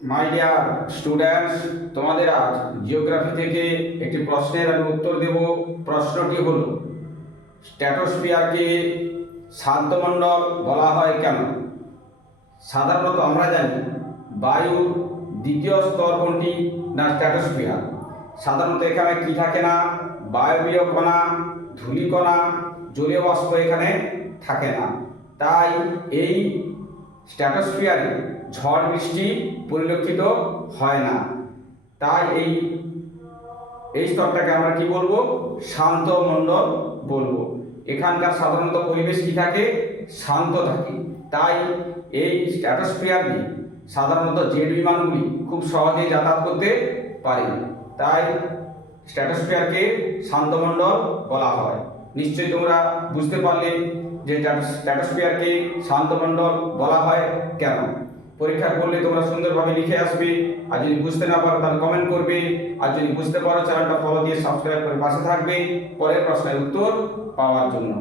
My dear students, তোমাদের আজ geography থেকে একটি প্রশ্নের আমি উত্তর দেব। প্রশ্নটি হল, স্ট্র্যাটোস্ফিয়ারকে শান্তমণ্ডল বলা হয় কেন? সাধারণত আমরা জানি বায়ুর দ্বিতীয় স্তর কোনটি না স্ট্র্যাটোস্ফিয়ার। সাধারণত এখানে কি থাকে না, বায়বীয় কণা, ধূলিকণা, জলীয় বাষ্প এখানে থাকে না। তাই এই স্ট্র্যাটোস্ফিয়ারে ঝড় বৃষ্টি পরিলক্ষিত হয় না। তাই এই স্তরটাকে আমরা কি বলবো? শান্ত মণ্ডল বলবো। এখানকার সাধারণত পরিবেশ কি থাকে? শান্ত থাকে। তাই এই স্ট্র্যাটোস্ফিয়ার নিয়ে সাধারণত জেট বিমানগুলি খুব সহজেই যাতায়াত করতে পারে। তাই স্ট্র্যাটোস্ফিয়ারকে শান্তমণ্ডল বলা হয়। নিশ্চয়ই তোমরা বুঝতে পারলে যে স্ট্র্যাটোস্ফিয়ারকে শান্তমণ্ডল বলা হয় কেন। পরীক্ষা করলে তোমরা সুন্দরভাবে লিখে আসবে। আর যদি বুঝতে না পারো তাহলে কমেন্ট করবে। আর যদি বুঝতে পারো চ্যানেলটা ফলো দিয়ে সাবস্ক্রাইব করে পাশে থাকবে পরের প্রশ্নের উত্তর পাওয়ার জন্য।